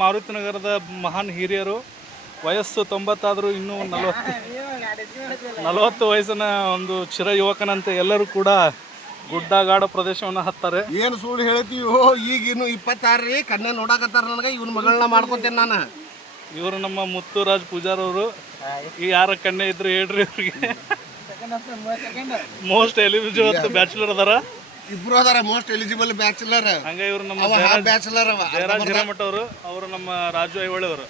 ಮಾರುತಿ ನಗರದ ಮಹಾನ್ ಹಿರಿಯರು. ವಯಸ್ಸು ತೊಂಬತ್ತಾದರೂ ಇನ್ನೂ ನಲವತ್ತು ನಲವತ್ತು ವಯಸ್ಸಿನ ಒಂದು ಚಿರ ಯುವಕನಂತೆ ಎಲ್ಲರೂ ಕೂಡ ಗುಡ್ಡಗಾಡ ಪ್ರದೇಶವನ್ನು ಹತ್ತಾರೆ. ಏನು ಸುಳ್ಳು ಹೇಳ್ತೀವೋ? ಈಗ ಇನ್ನು ಇಪ್ಪತ್ತಾರು ರೀ ಕಣ್ಣ ನೋಡಕತ್ತಾರ ನನಗೆ ಇವನ್ ಮಗಳನ್ನ ಮಾಡ್ಕೊತೇನೆ ನಾನು. ಇವರು ನಮ್ಮ ಮುತ್ತುರಾಜ್ ಪೂಜಾರವರು. ಈ ಯಾರ ಕಣ್ಣೆ ಇದ್ರು ಹೇಳ್ರಿ ಇವ್ರಿಗೆ. ಮೋಸ್ಟ್ ಎಲಿಜಿಬಲ್ ಬ್ಯಾಚುಲರ್ ಅದಾರ. ಇಬ್ರು ಅದಾರ ಮೋಸ್ಟ್ ಎಲಿಜಿಬಲ್ ಬ್ಯಾಚುಲರ್ ಹಂಗ ಇವರು ನಮ್ಮ ಅವ ಬ್ಯಾಚಲರ್ ಬ್ಯಾಚುಲರ್ ಅವ ಜಯರಾಜ್ ಹಿರೇಮಠ ಅವರು ಅವರು ನಮ್ಮ ರಾಜು ಐವಳಿ ಅವರು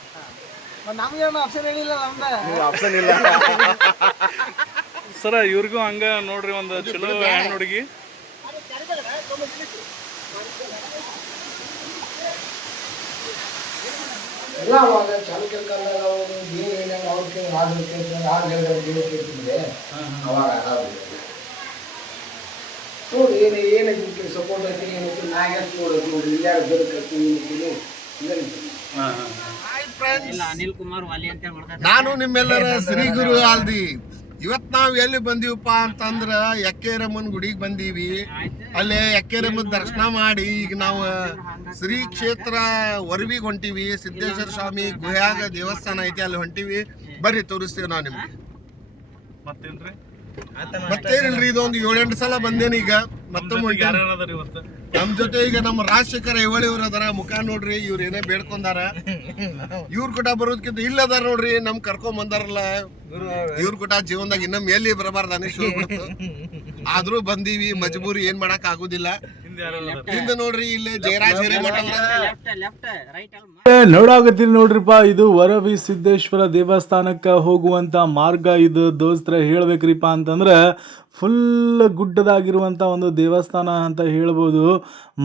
ನಮ್ಗೇನು ಆಪ್ಷನ್ ಹೇಳಿಲ್ಲ ನಮ್ದು. ಆಪ್ಷನ್ ಇಲ್ಲ. ಸರ ಇವ್ರಿಗೂ ಹಂಗ ನೋಡ್ರಿ ಒಂದು ಚಲೋ ಹೆಣ್ಣು ಹುಡುಗಿ. ಎಲ್ಲ ಅವಾಗ ಚಾಲುಕ್ಯರ ಕಾಲದಾಗ ಅವರು ಏನು ಏನಾಗ ಅವ್ರ ಕೇಳಿ ರಾಜ ಕೇಳ್ತಾರೆ ರಾಜ ಹೇಳಿದ್ರೆ ದೇವ್ರು ಕೇಳ್ತಿದ್ರೆ ಅವಾಗ ಅದಾವ ನೋಡಿ ಏನು ಏನಕ್ಕೆ ಸಪೋರ್ಟ್ ಐತಿ ಏನಕ್ಕೆ ನಾಗೇಶ್ ನೋಡೋದು ನೋಡಿ ಇಲ್ಲಾರು ಬದುಕೈತಿ ಮಾಡ್ತಾರೆ ನಾನು ನಿಮ್ಮೆಲ್ಲರ ಶ್ರೀ ಗುರು ಆಲ್ದಿ. ಇವತ್ ನಾವ್ ಎಲ್ಲಿ ಬಂದೀವಪ್ಪ ಅಂತಂದ್ರ ಯಕ್ಕೇರಮ್ಮನ್ ಗುಡಿಗೆ ಬಂದೀವಿ. ಅಲ್ಲಿ ಎಕ್ಕೇರಮ್ಮನ ದರ್ಶನ ಮಾಡಿ ಈಗ ನಾವು ಶ್ರೀ ಕ್ಷೇತ್ರ ವರವಿಗೆ ಹೊಂಟಿವಿ. ಸಿದ್ದೇಶ್ವರ ಸ್ವಾಮಿ ಗುಹ್ಯಾಗ ದೇವಸ್ಥಾನ ಐತಿ ಅಲ್ಲಿ ಹೊಂಟಿವಿ. ಬರ್ರಿ ತೋರಿಸ್ತೀವಿ ನಾವು ನಿಮ್ಗೆ. ಮತ್ತೇನ್ರಿ? ಮತ್ತೇನಿಲ್ರಿ ಇದೊಂದು ಏಳೆಂಟು ಸಲ ಬಂದೇನಿ ಈಗ. ಮತ್ತೊಮ್ಮೆ ಹೊಂಟೇನಿ. ನಮ್ ಜೊತೆ ಈಗ ನಮ್ಮ ರಾಜಶೇಖರ ಐವಳಿ ಇವ್ರ ಅದಾರ. ಮುಖ ನೋಡ್ರಿ ಇವ್ರ ಏನೇ ಬೇಡ್ಕೊಂಡಾರ. ಇವ್ರ ಕೂಟ ಬರೋದ್ಕಿಂತ ಇಲ್ಲ ಅದಾರ ನೋಡ್ರಿ ನಮ್ ಕರ್ಕೊಂಡ್ ಬಂದಾರಲ್ಲ. ಇವ್ರ ಕೂಟ ಜೀವನದಾಗ ಇನ್ನೊಮ್ಮೆ ಎಲ್ಲಿ ಬರಬಾರ್ದು ಅನಿಸ್ ಬಿಡ್ತು ಆದ್ರೂ ಬಂದೀವಿ ಮಜಬೂರಿ ಏನ್ ಮಾಡಕ್ ಆಗುದಿಲ್ಲ. ಹಿಂದೆ ನೋಡ್ರಿ ಇಲ್ಲಿ ಜಯರಾಜ್ ಹಿರೇಮಠ ನೋಡಾಕತ್ತೀನಿ ನೋಡ್ರಿಪ್ಪ ಇದು ವರವಿ ಸಿದ್ದೇಶ್ವರ ದೇವಸ್ಥಾನಕ್ಕೆ ಹೋಗುವಂತ ಮಾರ್ಗ ಇದು. ದೋಸ್ತ್ರ ಹೇಳ್ಬೇಕ್ರಿಪ್ಪ ಅಂತಂದ್ರೆ ಫುಲ್ ಗುಡ್ಡದಾಗಿರುವಂಥ ಒಂದು ದೇವಸ್ಥಾನ ಅಂತ ಹೇಳ್ಬೋದು.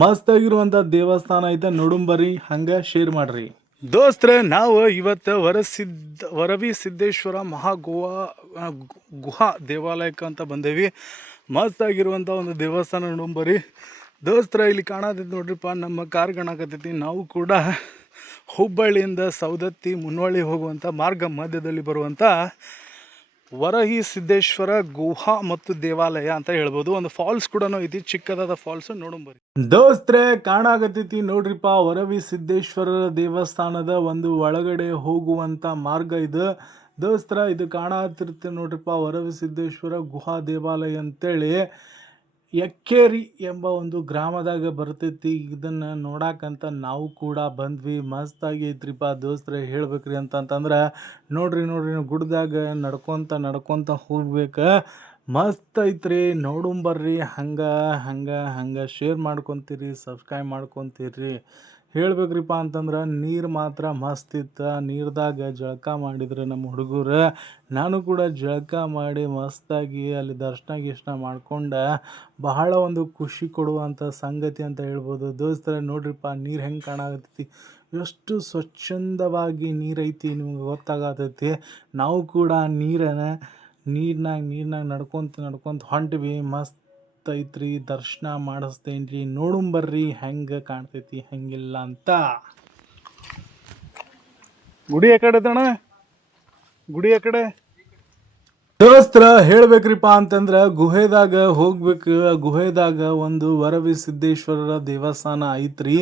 ಮಸ್ತಾಗಿರುವಂಥ ದೇವಸ್ಥಾನ ಐತೆ ನೋಡುಂಬರಿ ಹಂಗೆ ಶೇರ್ ಮಾಡ್ರಿ. ದೋಸ್ತ್ರೆ ನಾವು ಇವತ್ತು ವರಸಿದ್ದ ವರವಿ ಸಿದ್ದೇಶ್ವರ ಮಹಾ ಗುಹಾ ಗುಹಾ ದೇವಾಲಯಕ್ಕೆ ಅಂತ ಬಂದೇವಿ. ಮಸ್ತಾಗಿರುವಂಥ ಒಂದು ದೇವಸ್ಥಾನ ನೋಡುಂಬರಿ ದೋಸ್ತ್ರ, ಇಲ್ಲಿ ಕಾಣತೈತಿ ನೋಡ್ರಿಪ್ಪ, ನಮ್ಮ ಕಾರ್ ಕಾಣಕತ್ತೈತಿ ನಾವು ಕೂಡ ಹುಬ್ಬಳ್ಳಿಯಿಂದ ಸೌದತ್ತಿ ಮುನ್ವಳ್ಳಿ ಹೋಗುವಂಥ ಮಾರ್ಗ ಮಧ್ಯದಲ್ಲಿ ಬರುವಂಥ ವರಹಿ ಸಿದ್ದೇಶ್ವರ ಗುಹಾ ಮತ್ತು ದೇವಾಲಯ ಅಂತ ಹೇಳ್ಬೋದು. ಒಂದು ಫಾಲ್ಸ್ ಕೂಡ ಐತಿ, ಚಿಕ್ಕದಾದ ಫಾಲ್ಸ್ ನೋಡಂಬರಿ ದೋಸ್ತ್ರೆ ಕಾಣಾಗತೈತಿ ನೋಡ್ರಿಪ್ಪ ವರವಿ ಸಿದ್ದೇಶ್ವರರ ದೇವಸ್ಥಾನದ ಒಂದು ಒಳಗಡೆ ಹೋಗುವಂತ ಮಾರ್ಗ ಇದು. ದೋಸ್ತ್ರ, ಇದು ಕಾಣಾತಿರುತ್ತೆ ನೋಡ್ರಿಪ್ಪ ವರವಿ ಸಿದ್ದೇಶ್ವರ ಗುಹಾ ದೇವಾಲಯ ಅಂತೇಳಿ. ಎಕ್ಕೇರಿ ಎಂಬ ಒಂದು ಗ್ರಾಮದಾಗ ಬರ್ತೈತಿ. ಇದನ್ನ ನೋಡಾಕಂತ ನಾವು ಕೂಡ ಬಂದ್ವಿ. ಮಸ್ತಾಗಿ ಐತ್ರಿಪ್ಪ ದೋಸ್ತ್ರೆ, ಹೇಳ್ಬೇಕ್ರಿ ಅಂತಂತಂದ್ರೆ, ನೋಡ್ರಿ ನೋಡ್ರಿ ಗುಡ್ದಾಗ ನಡ್ಕೊಂತ ನಡ್ಕೊಂತ ಹೋಗ್ಬೇಕ. ಮಸ್ತ್ ಐತ್ರಿ. ನೋಡುಂಬರ್ರಿ ಹಂಗೆ ಹಂಗೆ ಹಂಗೆ. Share ಮಾಡ್ಕೊತೀರಿ subscribe ಮಾಡ್ಕೊತೀರಿ. ಹೇಳ್ಬೇಕ್ರಿಪ್ಪ ಅಂತಂದ್ರೆ ನೀರು ಮಾತ್ರ ಮಸ್ತ್ ಇತ್ತು. ನೀರ್ದಾಗ ಜಳಕ ಮಾಡಿದ್ರೆ ನಮ್ಮ ಹುಡುಗರು, ನಾನು ಕೂಡ ಜಳಕ ಮಾಡಿ ಮಸ್ತಾಗಿ ಅಲ್ಲಿ ದರ್ಶನ ಗಿರ್ಶನ ಮಾಡ್ಕೊಂಡು ಬಹಳ ಒಂದು ಖುಷಿ ಕೊಡುವಂಥ ಸಂಗತಿ ಅಂತ ಹೇಳ್ಬೋದು. ದೋಸ್ತರ ನೋಡ್ರಿಪ್ಪ ನೀರು ಹೆಂಗೆ ಕಾಣಾಕತ್ತೈತಿ. ಎಷ್ಟು ಸ್ವಚ್ಛಂದವಾಗಿ ನೀರೈತಿ ನಿಮ್ಗೆ ಗೊತ್ತಾಗತೈತಿ. ನಾವು ಕೂಡ ನೀರನ್ನು ನೀರಿನಾಗ ನೀರಿನಾಗ ನಡ್ಕೊತ ನಡ್ಕೊತ ಹೊಂಟ್ವಿ, ಮಸ್ತ್ ಐತ್ರಿ ದರ್ಶನ ಮಾಡಿಸ್ತೇನೆ ರೀ ನೋಡುಂಬರ್ರಿ ಹೆಂಗೆ ಕಾಣ್ತೈತಿ, ಹೆಂಗಿಲ್ಲ ಅಂತ. ಗುಡಿ ಆ ಕಡೆ ಗುಡಿ ಆ ಕಡೆ ದೋಸ್ತ್ರ ಹೇಳ್ಬೇಕ್ರಿಪ್ಪ ಅಂತಂದ್ರೆ ಗುಹೆದಾಗ ಹೋಗ್ಬೇಕು. ಗುಹೆದಾಗ ಒಂದು ವರವಿ ಸಿದ್ದೇಶ್ವರರ ದೇವಸ್ಥಾನ ಐತ್ರಿ.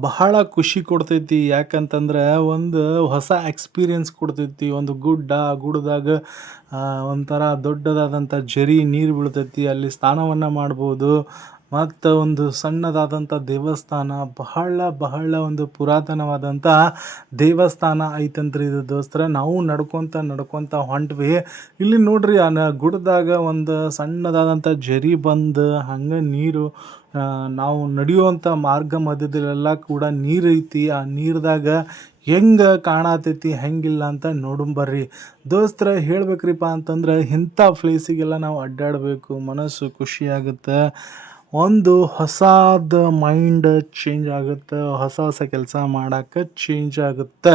ಬಹಳ ಖುಷಿ ಕೊಡ್ತೈತಿ. ಯಾಕಂತಂದ್ರೆ ಒಂದು ಹೊಸ ಎಕ್ಸ್ಪೀರಿಯನ್ಸ್ ಕೊಡ್ತೈತಿ. ಒಂದು ಗುಡ್ಡ ಗುಡ್ಡದಾಗ ಒಂಥರ ದೊಡ್ಡದಾದಂಥ ಜರಿ ನೀರು ಬೀಳ್ತೈತಿ. ಅಲ್ಲಿ ಸ್ನಾನವನ್ನು ಮಾಡ್ಬೋದು. ಮತ್ತು ಒಂದು ಸಣ್ಣದಾದಂಥ ದೇವಸ್ಥಾನ, ಬಹಳ ಬಹಳ ಒಂದು ಪುರಾತನವಾದಂಥ ದೇವಸ್ಥಾನ ಐತಂತ್ರಿ ಇದು ದೋಸ್ತರ. ನಾವು ನಡ್ಕೊತ ನಡ್ಕೊತ ಹೊಂಟ್ವಿ. ಇಲ್ಲಿ ನೋಡ್ರಿ ಆ ನ ಗುಡ್ಡದಾಗ ಒಂದು ಸಣ್ಣದಾದಂಥ ಜರಿ ಬಂದು ಹಂಗೆ ನೀರು ನಾವು ನಡೆಯುವಂಥ ಮಾರ್ಗ ಮಧ್ಯದಲ್ಲೆಲ್ಲ ಕೂಡ ನೀರು ಐತಿ. ಆ ನೀರ್ದಾಗ ಹೆಂಗೆ ಕಾಣತೈತಿ ಹೆಂಗಿಲ್ಲ ಅಂತ ನೋಡುಂಬರ್ರಿ ದೋಸ್ತರ ಹೇಳ್ಬೇಕ್ರಿಪ್ಪ ಅಂತಂದ್ರೆ ಇಂಥ ಪ್ಲೇಸಿಗೆಲ್ಲ ನಾವು ಅಡ್ಡಾಡಬೇಕು. ಮನಸ್ಸು ಖುಷಿಯಾಗುತ್ತೆ ಒಂದು ಹೊಸದ ಮೈಂಡ್ ಚೇಂಜ್ ಆಗುತ್ತೆ, ಹೊಸ ಹೊಸ ಕೆಲಸ ಮಾಡೋಕ್ಕೆ ಚೇಂಜ್ ಆಗುತ್ತೆ.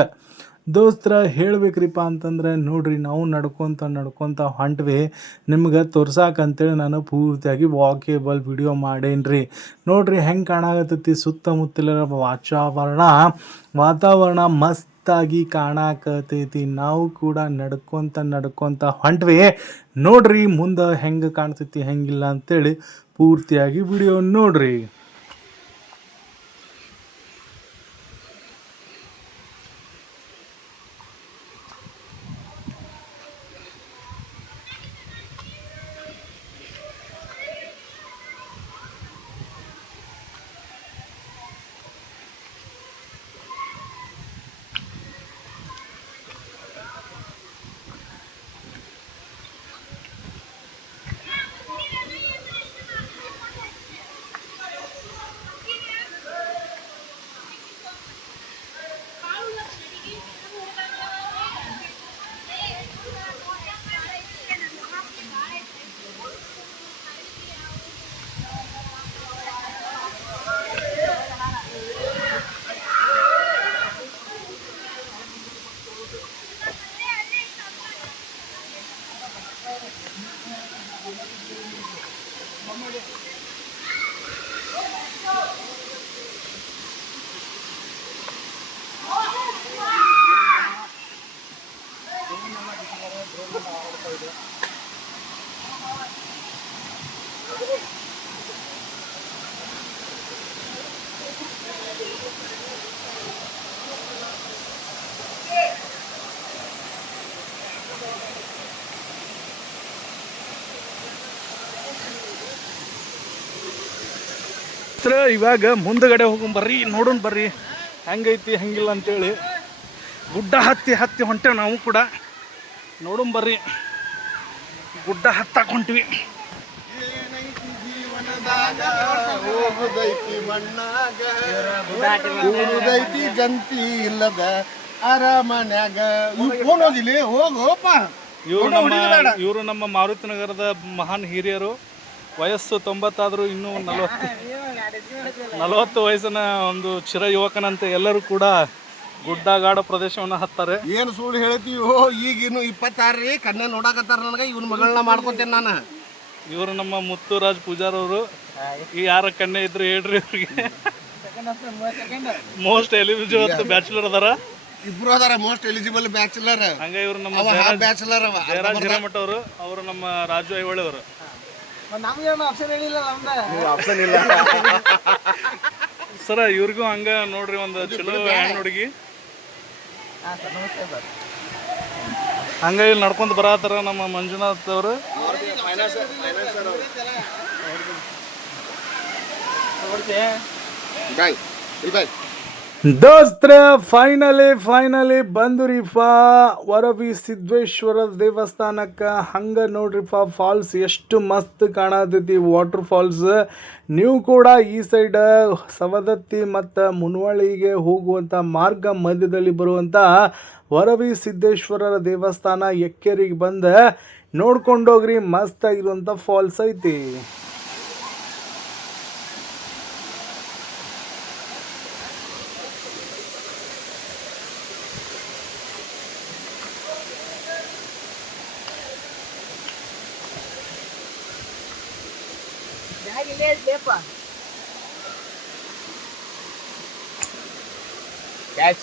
ದೋಸ್ತರ, ಹೇಳ್ಬೇಕ್ರಿಪ್ಪ ಅಂತಂದ್ರೆ, ನೋಡ್ರಿ, ನಾವು ನಡ್ಕೊತ ನಡ್ಕೊತ ಹೊಂಟ್ವಿ. ನಿಮ್ಗೆ ತೋರ್ಸಾಕಂತೇಳಿ ನಾನು ಪೂರ್ತಿಯಾಗಿ ವಾಕೇಬಲ್ ವಿಡಿಯೋ ಮಾಡೇನ್ರಿ. ನೋಡ್ರಿ, ಹೆಂಗೆ ಕಾಣಾಗತ್ತೈತಿ ಸುತ್ತಮುತ್ತಲಿರೋ ವಾತಾವರಣ. ವಾತಾವರಣ ಮಸ್ತಾಗಿ ಕಾಣಾಕತೈತಿ. ನಾವು ಕೂಡ ನಡ್ಕೊತ ನಡ್ಕೊತ ಹೊಂಟ್ವಿ. ನೋಡ್ರಿ ಮುಂದೆ ಹೆಂಗೆ ಕಾಣ್ತೈತಿ, ಹೆಂಗಿಲ್ಲ ಅಂತೇಳಿ ಪೂರ್ತಿಯಾಗಿ ವಿಡಿಯೋ ನೋಡ್ರಿ. ママで。ದೋಸ್ತ್ರ ಇವಾಗ ಮುಂದಗಡೆ ಹೋಗಿ ಬರ್ರಿ ನೋಡೋಣ ಬರ್ರಿ. ಹೆಂಗೈತಿ ಹೆಂಗಿಲ್ಲ ಅಂತೇಳಿ. ಗುಡ್ಡ ಹತ್ತಿ ಹತ್ತಿ ಹೊಂಟೇವೆ ನಾವು ಕೂಡ. ನೋಡೋಣ ಬರ್ರಿ. ಗುಡ್ಡ ಹತ್ತಾಕ್ ಹೊಂಟ್ವಿ. ಕೂರುದೈತಿ ಗಂತಿ ಇಲ್ಲದ ಅರಮನ್ಯಾಗ. ಫೋನ್ ಹೋಗಿಲಿ ಹೋಗಪ್ಪ ಇವರು ನಮ್ಮ ಇವರು ನಮ್ಮ ಮಾರುತಿ ನಗರದ ಮಹಾನ್ ಹಿರಿಯರು. ವಯಸ್ಸು ತೊಂಬತ್ತಾದರೂ ಇನ್ನೂ ನಲವತ್ತು ನಲವತ್ತು ವಯಸ್ಸಿನ ಒಂದು ಚಿರ ಯುವಕನಂತೆ ಎಲ್ಲರೂ ಕೂಡ ಗುಡ್ಡಗಾಡ ಪ್ರದೇಶವನ್ನು ಹತ್ತಾರೆ. ಏನು ಸುಳ್ಳು ಈಗ ಇನ್ನು ಇಪ್ಪತ್ತಾರು ರೀ ಕಣ್ಣೆ ನೋಡಕತ್ತಾರ ನನಗೆ ಇವ್ನ ಮಗಳನ್ನ ಮಾಡ್ಕೊತೇನೆ ನಾನು. ಇವರು ನಮ್ಮ ಮುತ್ತುರಾಜ್ ಪೂಜಾರವರು. ಈ ಯಾರ ಕಣ್ಣೆ ಇದ್ರು ಹೇಳ್ರಿ ಇವ್ರಿಗೆ. ಮೋಸ್ಟ್ ಎಲಿಜಿಬಲ್ ಬ್ಯಾಚುಲರ್ ಅದಾರ. ಇಬ್ರು ಅದಾರ ಮೋಸ್ಟ್ ಎಲಿಜಿಬಲ್ ಬ್ಯಾಚುಲರ್ ಹಂಗ ಇವರು ನಮ್ಮ ಬ್ಯಾಚುಲರ್ ಅವರು ಅವರು ನಮ್ಮ ರಾಜು ಐಹೊಳೆ ಅವರು. ನಮ್ಗೇನು ಆಪ್ಷನ್ ಹೇಳಿಲ್ಲ ನಮ್ದು. ಆಪ್ಷನ್ ಇಲ್ಲ. ಸರ ಇವ್ರಿಗೂ ಹಂಗ ನೋಡ್ರಿ ಒಂದು ಚಲೋ ಹೆಣ್ಣು ಹುಡುಗಿ. ಹಾಂ ಸರ್ ನಮಸ್ತೆ ಸರ್. ಹಂಗ ಇಲ್ಲಿ ನಡ್ಕೊಂತ ಬರತ್ತಾರ ನಮ್ಮ ಮಂಜುನಾಥ್ ಅವರು. Bye bye. ದೋಸ್ತ್ರ ಫೈನಲಿ ಫೈನಲಿ ಬಂದುರಿಪ್ಪ ವರವಿ ಸಿದ್ದೇಶ್ವರ ದೇವಸ್ಥಾನಕ್ಕೆ ಹಂಗೆ ನೋಡ್ರಿಪ್ಪ ಫಾಲ್ಸ್ ಎಷ್ಟು ಮಸ್ತ್ ಕಾಣತೈತಿ ವಾಟರ್ ಫಾಲ್ಸ್ ನೀವು ಕೂಡ ಈ ಸೈಡ್ ಸವದತ್ತಿ ಮತ್ತು ಮುನ್ವಳಿಗೆ ಹೋಗುವಂಥ ಮಾರ್ಗ ಮಧ್ಯದಲ್ಲಿ ಬರುವಂಥ ವರವಿ ಸಿದ್ದೇಶ್ವರರ ದೇವಸ್ಥಾನ ಎಕ್ಕೇರಿಗೆ ಬಂದು ನೋಡ್ಕೊಂಡೋಗ್ರಿ, ಮಸ್ತ್ ಆಗಿರುವಂಥ ಫಾಲ್ಸ್ ಐತಿ. હાઈવે વેપાર કેચ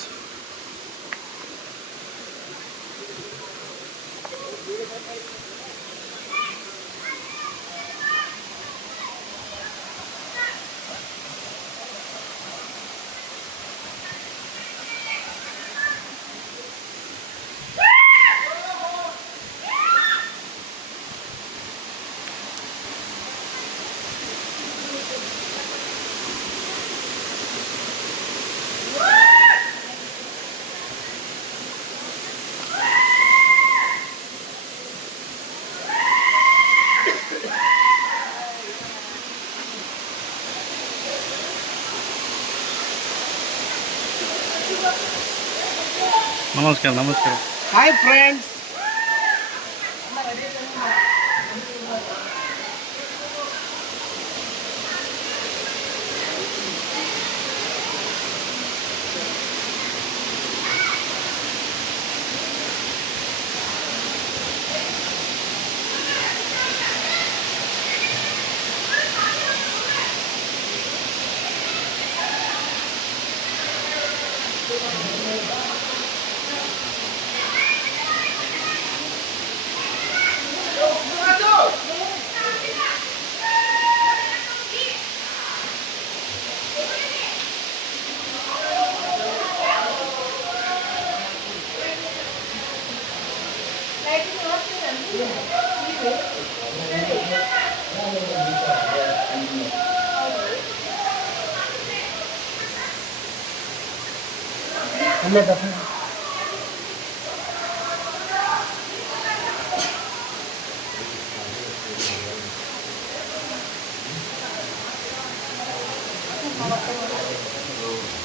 నమస్కారం నమస్కారం. Hi friends. ಅಜ್ಜಾರದ್ದು ಇಲ್ಲಿ ಆರನೇ ಶತಮಾನ ದೇವಸ್ಥಾನ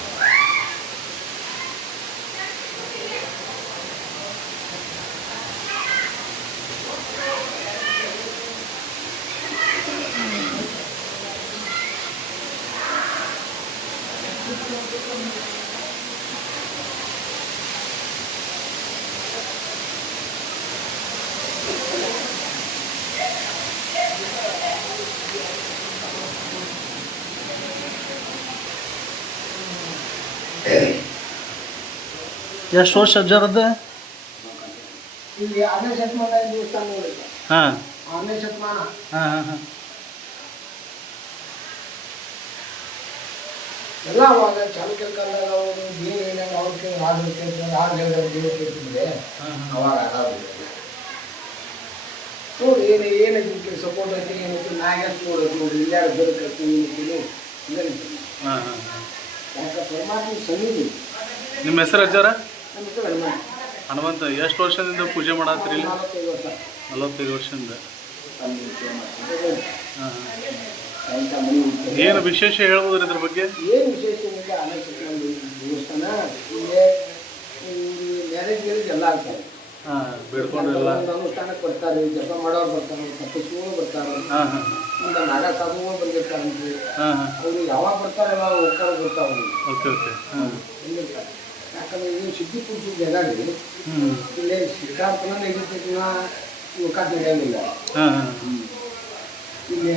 ನೋಡಿ ಹಾಂ ಆರನೇ ಶತಮಾನ ಹಾಂ ಹಾಂ ಹಾಂ ಎಲ್ಲ ಅವಾಗ ಚಾಲುಕ್ಯರ ಕಾಲದಾಗ ಅವರು ದೇವ್ರು ಏನೇನು ಅವ್ರ ಕೈ ರಾಜರು ಕೇಳ್ತಾರೆ ರಾಜ ಹೇಳಿದ್ರೆ ದೇವ್ರು ಕೇಳ್ತಿದ್ರೆ ಅವಾಗ ಅದಾವ ನೋಡಿ ಏನು ಏನು ಇದಕ್ಕೆ ಸಪೋರ್ಟ್ ಐತಿ ಏನೈತಿ ನಾಗೇಶ್ ನೋಡೋದು ನೋಡಿ ಇಲ್ಲಾರ ಬದುಕೈತಿ ಏನೈತಿ ಇದರಿಂದ ಹಾಂ ಹಾಂ ನಿಮ್ಮ ಹೆಸರು ಅಜ್ಜಾರ? ಹನುಮಂತ. ಎಷ್ಟು ವರ್ಷದಿಂದ ಪೂಜೆ ಮಾಡತ್ತೀರಿ ಇಲ್ಲಿ? ನಲವತ್ತೈದು ವರ್ಷದಿಂದ. ಏನು ವಿಶೇಷ ಹೇಳ್ಬೋದ್ರಿ ಇದ್ರ ಬಗ್ಗೆ? ಏನು ವಿಶೇಷ ದೇವಸ್ಥಾನ ಮ್ಯಾರೇಜ್ ಎಲ್ಲ ಆಗ್ತಾರೆ ಹಾಂ ಬೇಡ್ಕೊಂಡು ಎಲ್ಲ ಒಂದು ಅನುಷ್ಠಾನಕ್ಕೆ ಬರ್ತಾರೆ ಜಪ ಮಾಡೋರು ಬರ್ತಾರೆ ತಪ್ಪಿಸ್ಕೊಂಡು ಬರ್ತಾರೆ. ಹಾಂ ಹಾಂ ಮುಂದೆ ನಾಗ ಸಾಧುಗಳು ಬಂದಿರ್ತಾರಂತೆ ಅವ್ರು ಯಾವಾಗ ಬರ್ತಾರೆ ಯಾವಾಗ ಹೋಗ್ತಾರೆ ಗೊತ್ತಾಗ ಓಕೆ ಓಕೆ. ಹಾಂ ಬಂದಿರ್ತಾರೆ. ಯಾಕಂದ್ರೆ ಇದು ಸಿದ್ಧಿ ಪೂಜೆ ಜಾಗ ಇಲ್ಲೇ ಸಿದ್ಧಾರ್ಥನ ನೈವೇದ್ಯಕ್ಕಿನ ಯುವಕಾತ್ ನಡೆಯಂಗಿಲ್ಲ. ಇಲ್ಲಿ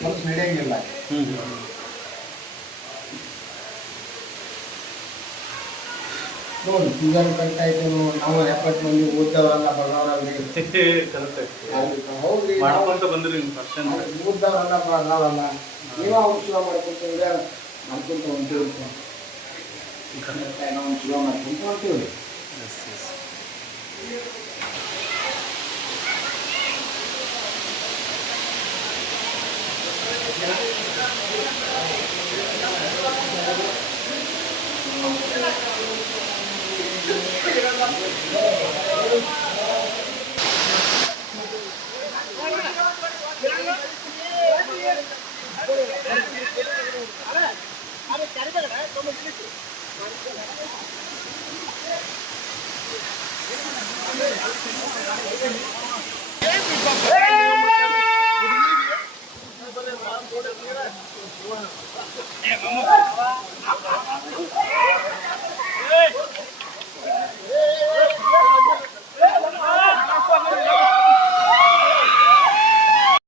ಕೆಲಸ ನಡೆಯಂಗಿಲ್ಲ. ನೋಡಿ ಕಟ್ತಾ ಇದ್ದೇನು ನಾವು ಎಪ್ಪತ್ತು ಮಂದಿ ಓದ್ದವರಲ್ಲ ಬಡವರಲ್ಲಿ ಮಾಡ್ಕೊಂತ ಬಂದ್ರಿ ಓದ್ದವರಲ್ಲ ಬಡವರಲ್ಲ ನೀವ ಅವ್ರು ಶಿವ ಮಾಡ್ಕೊಂತಂದ್ರೆ ಮಾಡ್ಕೊಂತ ಹೊಂಟಿರುತ್ತೆ ನಾವು ಶಿವ ಮಾಡ್ಕೊಂತ ಹೊಂಟೀವಿ Everybody.